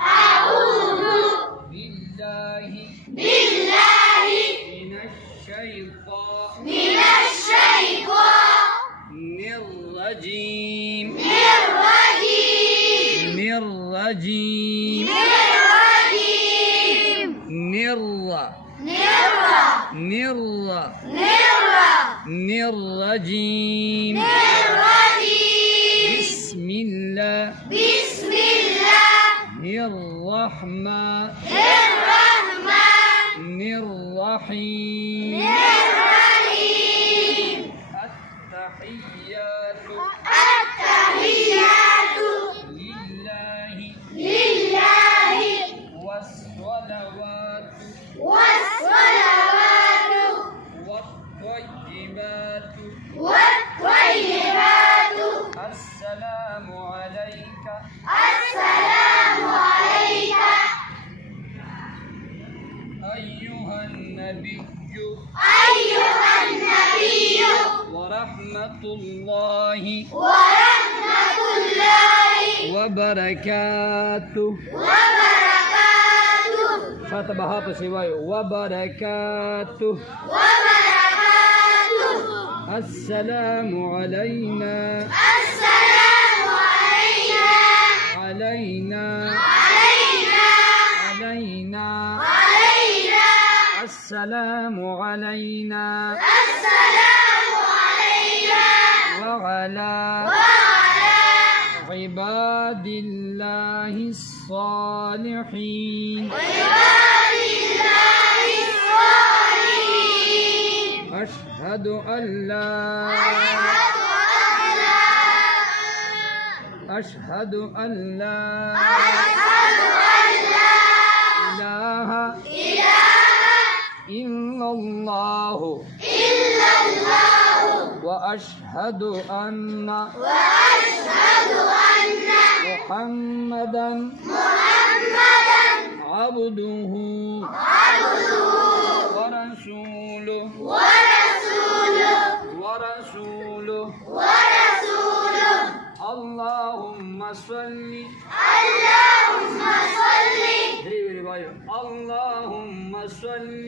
أعوذ بالله من الشيطان الرجيم بسم الله الرحمن الرحيم التحيات لله والصلوات والطيبات السلام عليك أيها النبي ورحمة الله وبركاته فتبها بسواي وبركاته السلام علينا السلام علينا وعلى عباد الله الصالحين أشهد أن لا إله إلا الله وأشهد أن محمدا عبده ورسوله اللهم صل اللهم صل